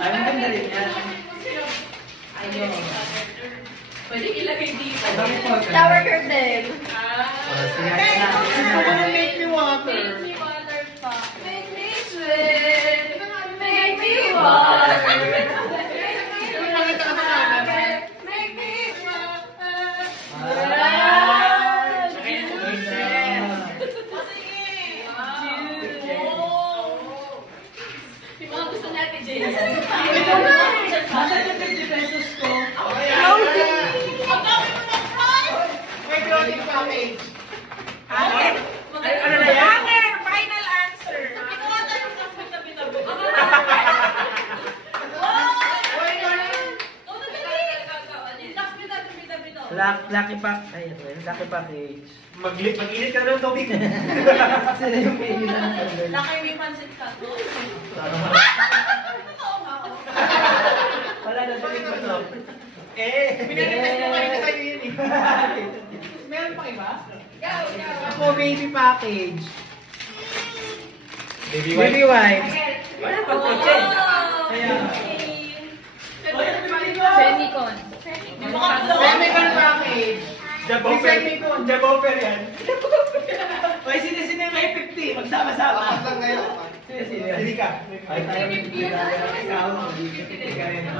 Ay, maganda rin yan. Ayun. Pwede ilagay dito. Shower curtain. Gusto ko ng make me water. Make me water pa. Make me sweat. Make me water. Make me water. Yung mga gusto natin, Jay. Masa yung 50 pesos ko? May clothing package. Ano na yan? Final answer. Lucky pack. Ay, lucky package. Mag-init ka ng tubig. Sila yung may ilan. Laki may pansit ka. Wala na sa likod no? Pinanitest ko kanina sa'yo yun eh. Meron pa iba? Ako, baby package. Baby Baby wipes. Semicon. Semicon package. Semicon. Jaboper yan. Oy, sino yung may 50? Magsama-sama. Lang ngayon. Sino yan? Hindi ka. Ay, tayo ikaw. Hindi ka rin.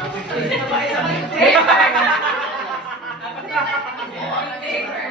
Paper.